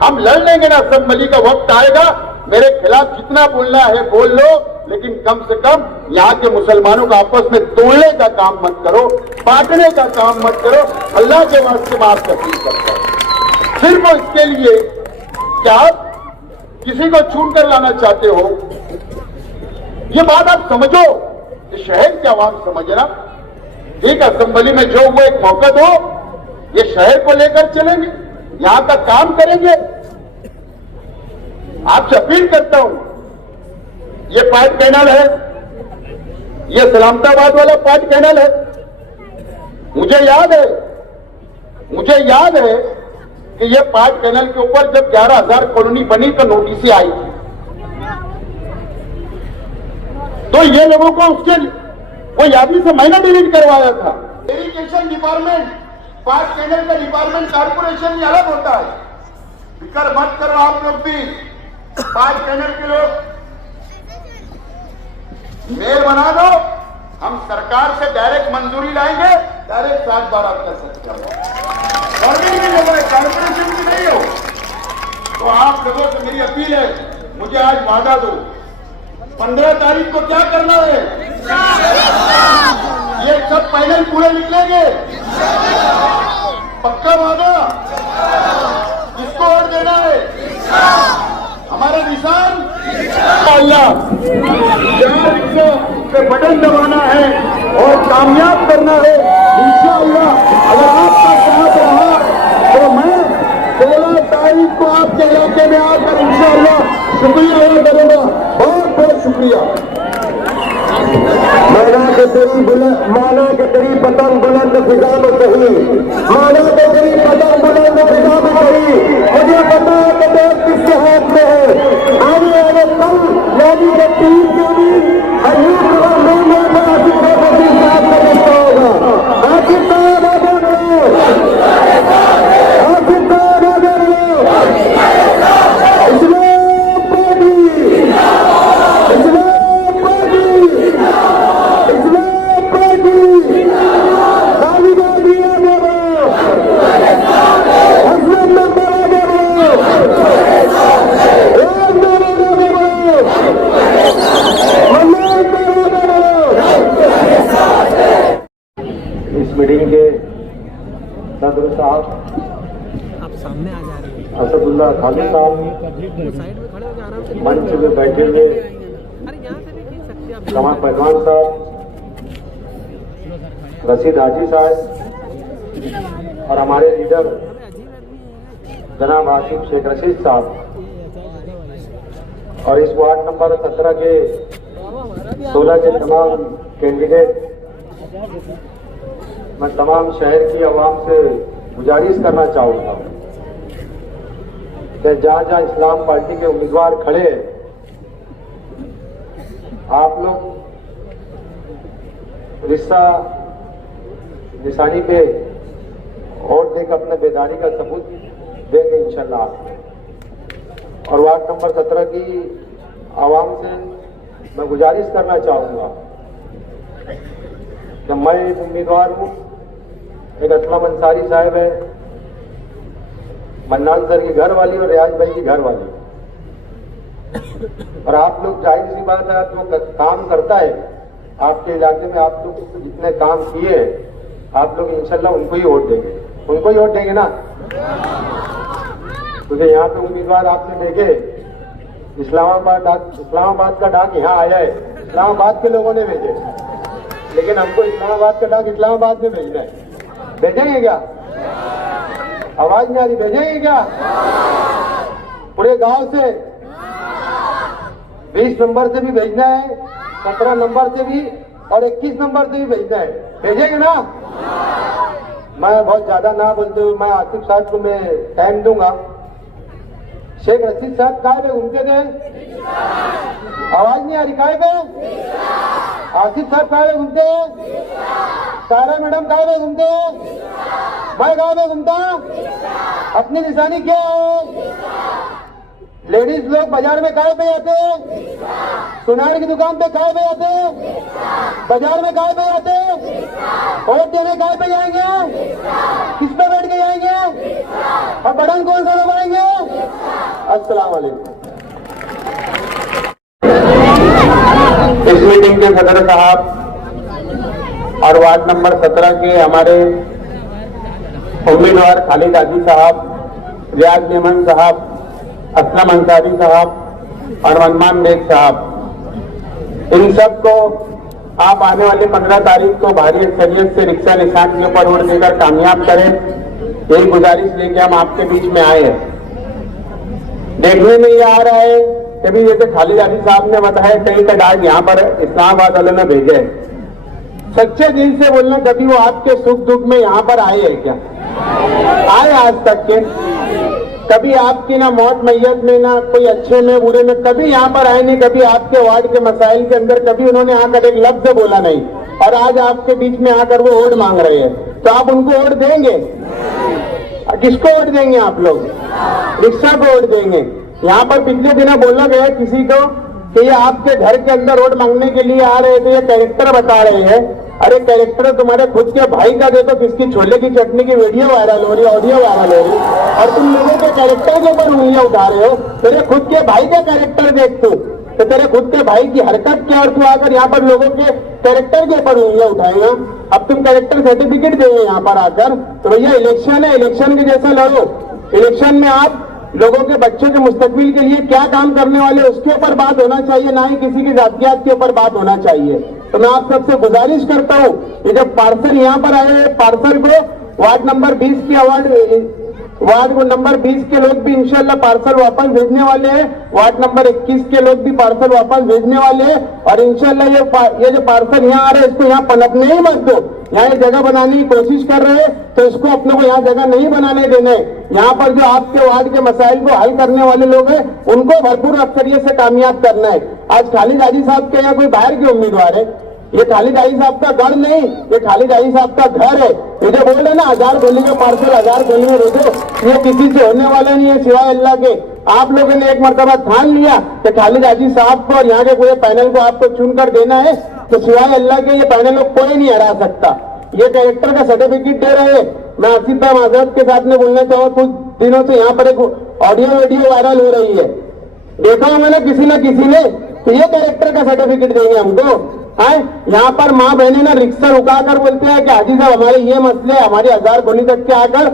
हम लड़ लेंगे ना, असेंबली का वक्त आएगा, मेरे खिलाफ जितना बोलना है बोल लो, लेकिन कम से कम यहाँ के मुसलमानों को आपस में तोड़ने का काम मत करो, बांटने का काम मत करो। अल्लाह के वास्ते में आपसे अपील करता हूं, सिर्फ इसके लिए क्या आप किसी को चुन कर लाना चाहते हो, ये बात आप समझो, ये शहर की आवाम समझना। एक असेंबली में जो वो एक मौका दो, ये शहर को लेकर चलेंगे, यहां का काम करेंगे। आपसे अपील करता हूं, ये पार्ट कैनल है, ये सलामताबाद वाला पार्ट कैनल है। मुझे याद है कि ये पार्ट कैनल के ऊपर जब 11,000 कॉलोनी बनी तो नोटिस आई थी, तो ये लोगों को उसके वो यादी से मैंने डिलीट करवाया था। इरिगेशन डिपार्टमेंट, पार्ट कैनल का डिपार्टमेंट कारपोरेशन ये अलग होता है, फिक्र मत करो आप लोग भी। 5 पैनल के लोग मेल बना दो, हम सरकार से डायरेक्ट मंजूरी लाएंगे, डायरेक्ट 7-12 कर सकते हैं। गवर्नमेंट की लोगों ने कॉर्पोरेशन की नहीं हो, तो आप लोगों से मेरी अपील है, मुझे आज वादा दो, 15 तारीख को क्या करना है, ये सब पैनल पूरे निकलेंगे, पक्का वादा। किसको वोट देना है, हमारा निशान अल्लाह पे बटन दबाना है और कामयाब करना है इंशाअल्लाह। अगर आपका साथ रहा तो मैं 16 तारीख को आपके इलाके में आकर इंशाअल्लाह शुक्रिया अदा करूंगा। बहुत बहुत शुक्रिया। माना के तेरी पतंग बुलंद फिजा में कही, माना के तेरी पतंग बुलंद फिजा में कही, मुझे पता है कि देश किसके हाथ में है। आने वाले कल मोदी के टीम के भी अयूब साथ में देखता होगा। आखिरकार आगे बढ़ो, आखिरकार आगे बढ़ो। इस्लाम पार्टी, इस्लाम पार्टी, इस्लाम पार्टी, तालिबानी आगे बढ़ो, हसनत नंबर आगे बढ़ो, एक नंबर आगे बढ़ो, मन्नान पर आगे बढ़ो। इस मीटिंग के सदर साहब आप सामने आ जा रहे हैं, असदुल्ला खालिद साहब तो साइड में खड़े होकर आराम से मंच में बैठे हुए अरे यहाँ से भी खींच सकते हैं आप। कमर पहलवान साहब, रशीद हाजी साहब और हमारे लीडर अरे अजीब आदमी है जनाब आसिफ शेख रशीद साहब और इस वार्ड नंबर 17 के 16 के तमाम कैंडिडेट, मैं तमाम शहर की आवाम से गुजारिश करना चाहूँगा कि जहाँ जहाँ इस्लाम पार्टी के उम्मीदवार खड़े हैं, आप लोग रिश्ता निशानी पे वोट देकर अपने बेदारी का सबूत देंगे इंशाल्लाह। और वार्ड नंबर 17 की आवाम से मैं गुजारिश करना चाहूँगा कि मैं एक उम्मीदवार हूँ, एक असलम अंसारी साहब है, मन्नान सर की घर वाली और रियाज भाई की घर वाली। और आप लोग जाहिर सी बात है, जो काम करता है आपके इलाके में, आप लोग जितने काम किए आप लोग इंशाल्लाह उनको ही वोट देंगे, उनको ही वोट देंगे ना। क्योंकि यहाँ पे उम्मीदवार आपने देखे, इस्लामाबाद का डाक यहाँ आया है, इस्लामाबाद के लोगों ने भेजे, लेकिन हमको इस्लामाबाद का डाक इस्लामाबाद में भेजना है। भेजेंगे क्या? आवाज नहीं आ रही, भेजेंगे क्या? पूरे गांव से 20 नंबर से भी भेजना है, 17 नंबर से भी और 21 नंबर से भी भेजना है, भेजेंगे ना? मैं बहुत ज्यादा ना बोलते हुए मैं आसिफ साहब को मैं टाइम दूंगा। शेख रशीद साहब काहे पे घूमते थे? आवाज नहीं आ रही, काहे पे? आसिफ साहब काहे पे घूमते हैं? तारा मैडम काहे पे घूमते हैं? मैं कहाँ पे घूमता? अपनी निशानी क्या है? लेडीज लोग बाजार में काहे पे आते हैं? सुनार की दुकान पे काहे पे आते हैं? बाजार में काहे पे आते हैं? वोट देने काहे पे जाएंगे? किस पे बैठ के जाएंगे? और बटन कौन सा दबाएंगे? अस्सलाम वालेकुम। इस मीटिंग के सदर साहब और वार्ड नंबर 17 के हमारे उम्मीदवार खालिद हाजी साहब, रियाज नेमन साहब, असलम अंसारी साहब और मनमान बेग साहब, इन सबको आप आने वाले 15 तारीख को भारी अक्सरियत से रिक्शा निशान के ऊपर वोट देकर कामयाब करें, यही गुजारिश लेके हम आपके बीच में आए हैं। देखने में ये आ रहा है कभी जैसे खालिद हाजी साहब ने बताया कई का डाक यहाँ पर इस्लामाबाद वालों ने भेजे है। सच्चे दिल से बोलना, कभी वो आपके सुख दुख में यहाँ पर आए हैं क्या? आए आज तक के? कभी आपकी ना मौत मैयत में, ना कोई अच्छे में बुरे में, कभी यहाँ पर आए नहीं। कभी आपके वार्ड के मसाइल के अंदर कभी उन्होंने आकर एक लफ्ज बोला नहीं, और आज आपके बीच में आकर वो वोट मांग रहे हैं, तो आप उनको वोट देंगे? किसको वोट देंगे आप लोग? रिक्शा को वोट देंगे। यहाँ पर पिछले दिनों बोला गया किसी को कि ये आपके घर के अंदर वोट मांगने के लिए आ रहे थे, ये कैरेक्टर बता रहे हैं। अरे कैरेक्टर तुम्हारे खुद के भाई का देखो, किसकी छोले की चटनी की वीडियो वायरल हो रही है, ऑडियो वायरल हो रही है, और तुम लोगों के कैरेक्टर के ऊपर उंगलियां उठा रहे हो। तेरे खुद के भाई का कैरेक्टर देख तू, तो तेरे खुद के भाई की हरकत क्या, और तू आकर यहाँ पर लोगों के कैरेक्टर के ऊपर उंगलियां उठाएगा। अब तुम कैरेक्टर सर्टिफिकेट देंगे यहाँ पर आकर, तो भैया इलेक्शन है, इलेक्शन के जैसा लड़ो। इलेक्शन में आप लोगों के बच्चों के मुस्तकबिल के लिए क्या काम करने वाले उसके ऊपर बात होना चाहिए, ना ही किसी की जातियात के ऊपर बात होना चाहिए। तो मैं आप सबसे गुजारिश करता हूँ, ये जब पार्सल यहाँ पर आए, पार्सल को वार्ड नंबर 20 की वार्ड नंबर 20 के लोग भी इंशाल्लाह पार्सल वापस भेजने वाले हैं, वार्ड नंबर 21 के लोग भी पार्सल वापस भेजने वाले हैं, और इंशाल्लाह ये जो पार्सल यहाँ आ रहे हैं इसको यहाँ पनपने ही मत दो। यहाँ ये जगह बनाने की कोशिश कर रहे हैं तो इसको अपने को यहाँ जगह नहीं बनाने देना है। यहाँ पर जो आपके वार्ड के मसाइल को हल करने वाले लोग हैं उनको भरपूर अक्सरियत से कामयाब करना है। आज खालिद हाजी साहब के यहाँ कोई बाहर के उम्मीदवार है, ये खालिद हाजी साहब का घर नहीं, ये खालिद हाजी साहब का घर है। ये जो बोल रहे ना 1000 गोली का पार्सल 1000 गोली में भेजो, ये किसी से होने वाला नहीं है सिवाय अल्लाह के। आप लोगों ने एक मरतबा ठान लिया कि खालिद हाजी साहब को और यहाँ के पूरे पैनल को आपको चुनकर देना है, तो सिवाय अल्लाह के ये पैनल को कोई नहीं हरा सकता। ये कैरेक्टर का सर्टिफिकेट दे रहे हैं। मैं आसिफ भाई आजाद के साथ में बोलना चाहूँ, कुछ दिनों से यहाँ पर एक ऑडियो वीडियो वायरल हो रही है, देखा मैंने किसी न किसी ने, तो ये कैरेक्टर का सर्टिफिकेट देंगे हमको है। यहाँ पर माँ बहने ना रिक्शा रुकाकर बोलते हैं कि हाजी साहब हमारे ये मसले, हमारी 1000 गोली तक के आकर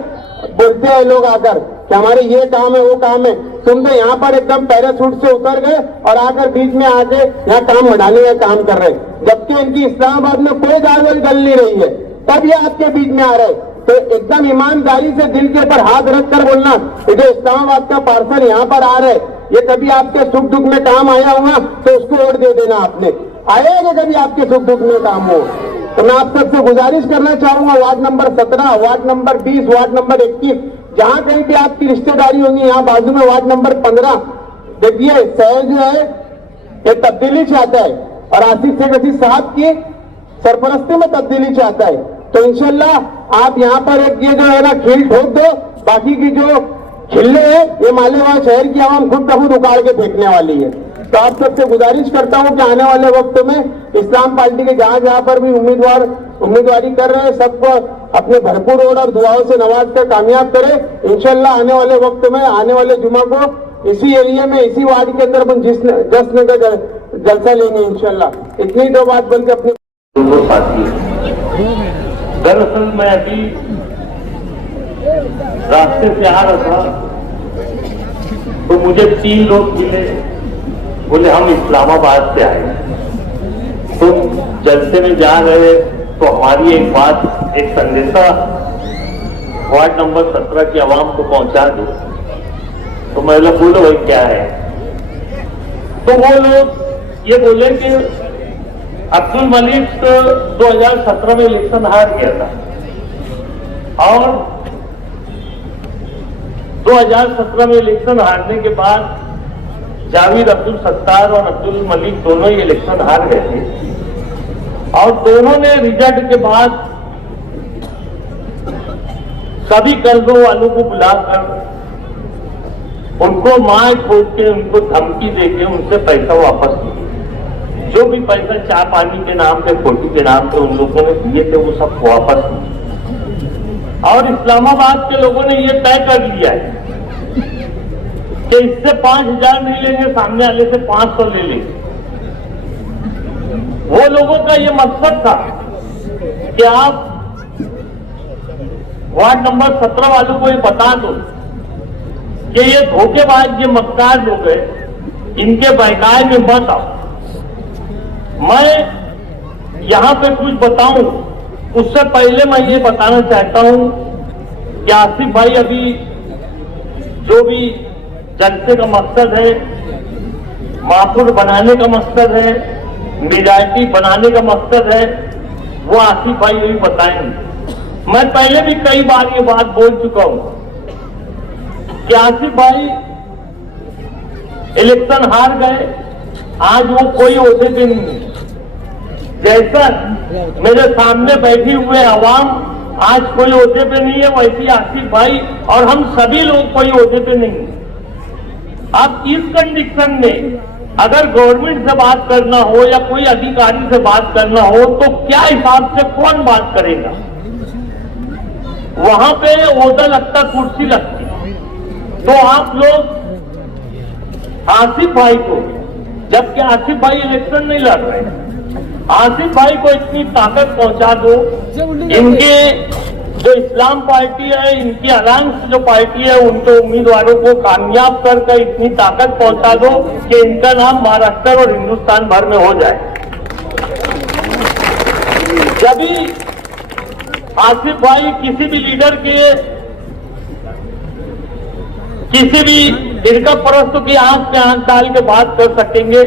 बोलते हैं लोग आकर कि हमारे ये काम है वो काम है। तुम तो यहाँ पर एकदम पैराशूट से उतर गए और आकर बीच में आके यहाँ काम बढ़ाने का काम कर रहे, जबकि इनकी इस्लामाबाद में कोई दाल गल नहीं रही है, तब ये आपके बीच में आ रहे। तो एकदम ईमानदारी से दिल के ऊपर हाथ रख कर बोलना, ये जो इस्लामाबाद का पार्सल यहाँ पर आ रहा है ये कभी आपके सुख दुख में काम आया होगा तो उसको वोट दे देना। आपने आएगा कभी आपके सुख दुख में काम हो। तो मैं आप सबसे गुजारिश करना चाहूंगा, ward number 17, ward number 20, ward number 21, जहां कहीं भी आपकी रिश्तेदारी होंगी, यहाँ बाजू में वार्ड नंबर 15, देखिए शहर जो है ये तब्दीली चाहता है और आसिफ शेख रशीद साहब की सरपरस्ती में तब्दीली चाहता है। तो इंशाल्लाह आप यहाँ पर एक ये जो है ना खील ठोक दो, बाकी की जो खिल्ले है ये मालेवाल शहर की आवाम खुद ब खुद उखाड़ के फेंकने वाली है। तो आप सबसे गुजारिश करता हूं कि आने वाले वक्त में इस्लाम पार्टी के जहां जहां पर भी उम्मीदवारी कर रहे हैं सबको अपने भरपूर वोट और दुआओं से नवाज कर कामयाब करें। इंशाल्लाह आने वाले वक्त में, आने वाले जुमा को इसी एरिया में, इसी वार्ड के अंदर हम जश्न का जलसा लेंगे इंशाल्लाह। इतनी दो बात बोल के अपनी दरअसल मैं अभी रास्ते से आ रहा था तो मुझे 3 लोग मिले, बोले हम इस्लामाबाद से आए, तुम जलसे में जा रहे तो हमारी एक बात, एक संदेशा वार्ड नंबर 17 की आवाम को पहुंचा दो। तो मैं बोलो भाई क्या है? तो वो लोग ये बोले कि अब्दुल मलिक 2017 में इलेक्शन हार गया था और 2017 में इलेक्शन हारने के बाद जावेद अब्दुल सत्तार और अब्दुल मलिक दोनों ही इलेक्शन हार गए थे और दोनों ने रिजल्ट के बाद सभी कर्जों वालों को बुलाकर उनको मार खोल के, उनको धमकी देके उनसे पैसा वापस लिए। जो भी पैसा चाय पानी के नाम पे, फोटो के नाम पे उन लोगों ने दिए थे वो सब वापस दिए। और इस्लामाबाद के लोगों ने ये तय कर लिया है कि इससे 5000 नहीं लेंगे, सामने वाले से 500 ले लेंगे। वो लोगों का ये मकसद था कि आप वार्ड नंबर 17 वालों को ये बता दो कि ये धोखेबाज, ये मक्कार लोग हैं, इनके बहकाए में मत आओ। मैं यहां पे कुछ बताऊं उससे पहले मैं ये बताना चाहता हूं कि आसिफ भाई अभी जो भी जलसे का मकसद है, माहौल बनाने का मकसद है, मेजॉरिटी बनाने का मकसद है, वो आसिफ भाई यही बताएंगे। मैं पहले भी कई बार ये बात बोल चुका हूं कि आसिफ भाई इलेक्शन हार गए, आज वो कोई ओहदे पे नहीं है। जैसा मेरे सामने बैठी हुए आवाम आज कोई ओहदे पे नहीं है, वैसे आसिफ भाई और हम सभी लोग कोई ओहदे पे नहीं है। अब इस कंडीशन में अगर गवर्नमेंट से बात करना हो या कोई अधिकारी से बात करना हो तो क्या हिसाब से कौन बात करेगा? वहां पे ओहदा लगता, कुर्सी लगती। तो आप लोग आसिफ भाई को, जबकि आसिफ भाई इलेक्शन नहीं लड़ रहे, आसिफ भाई को इतनी ताकत पहुंचा दो, इनके जो इस्लाम पार्टी है, इनकी अलायंस जो पार्टी है, उनके उम्मीदवारों को कामयाब कर इतनी ताकत पहुंचा दो कि इनका नाम महाराष्ट्र और हिंदुस्तान भर में हो जाए। जब भी आसिफ भाई किसी भी लीडर के, किसी भी फिरका परस्तों की आंख में आंख डाल के बात कर सकेंगे।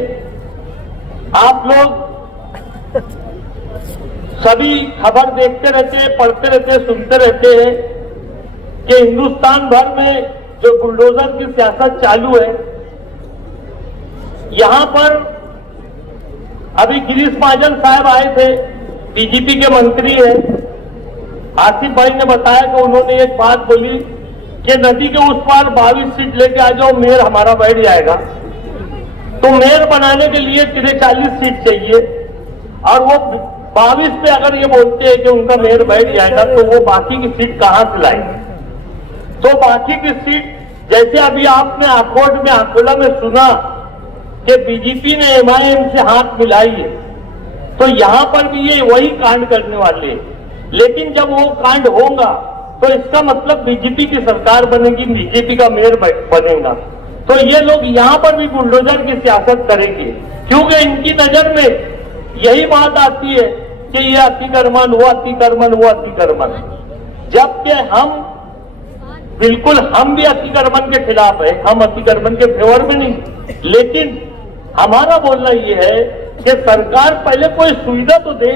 आप लोग सभी खबर देखते रहते हैं, पढ़ते रहते हैं, सुनते रहते हैं कि हिंदुस्तान भर में जो बुलडोजर की सियासत चालू है, यहां पर अभी गिरीश महाजन साहब आए थे, बीजेपी के मंत्री है। आसिफ भाई ने बताया कि उन्होंने एक बात बोली कि नदी के उस पार 22 सीट लेके आ जाओ, मेयर हमारा बैठ जाएगा। तो मेयर बनाने के लिए 43 सीट चाहिए और वो 22 पे अगर ये बोलते हैं कि उनका मेयर बैठ जाएगा तो वो बाकी की सीट कहां से लाएंगे? तो बाकी की सीट, जैसे अभी आपने आकोट में, अकोला में सुना कि बीजेपी ने एमआईएम से हाथ मिलाई है, तो यहां पर भी ये वही कांड करने वाले हैं। लेकिन जब वो कांड होगा तो इसका मतलब बीजेपी की सरकार बनेगी, बीजेपी का मेयर बनेगा। तो ये लोग यहां पर भी बुलडोजर की सियासत करेंगे, क्योंकि इनकी नजर में यही बात आती है कि ये अतिक्रमण, वो अतिक्रमण, वो अतिक्रमण। जबकि हम बिल्कुल, हम भी अतिक्रमण के खिलाफ है, हम अतिक्रमण के फेवर में नहीं। लेकिन हमारा बोलना ये है कि सरकार पहले कोई सुविधा तो दे,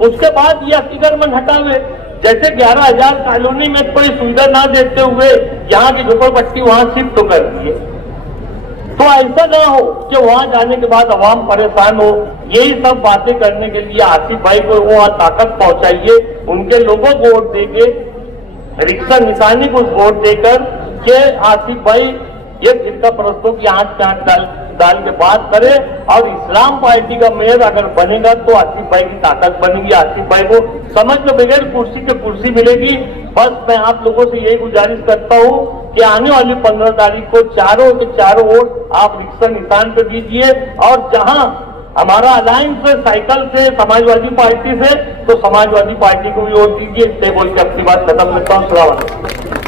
उसके बाद ये अतिक्रमण हटावे। जैसे 11,000 कॉलोनी में कोई सुविधा ना देते हुए यहाँ की झोपड़पट्टी वहां शिफ्ट तो कर दिए, तो ऐसा ना हो कि वहां जाने के बाद आवाम परेशान हो। यही सब बातें करने के लिए आसिफ भाई को वहां ताकत पहुंचाइए, उनके लोगों को वोट देके, रिक्शा निशानी को वोट देकर के आसिफ भाई ये फिरका परस्तों की आंख में आंख डाल के बात करे। और इस्लाम पार्टी का मेयर अगर बनेगा तो आसिफ भाई की ताकत बनेगी, आसिफ भाई को समझ लो बगैर कुर्सी के कुर्सी मिलेगी। बस मैं आप लोगों से यही गुजारिश करता हूं कि आने वाली 15 तारीख को चारों के चारों वोट आप रिक्शा निशान पे दीजिए, और जहां हमारा अलायंस है साइकिल से, समाजवादी पार्टी से, तो समाजवादी पार्टी को भी वोट दीजिए। इससे बोल के अपनी बात खत्म करता हूँ। सलाम।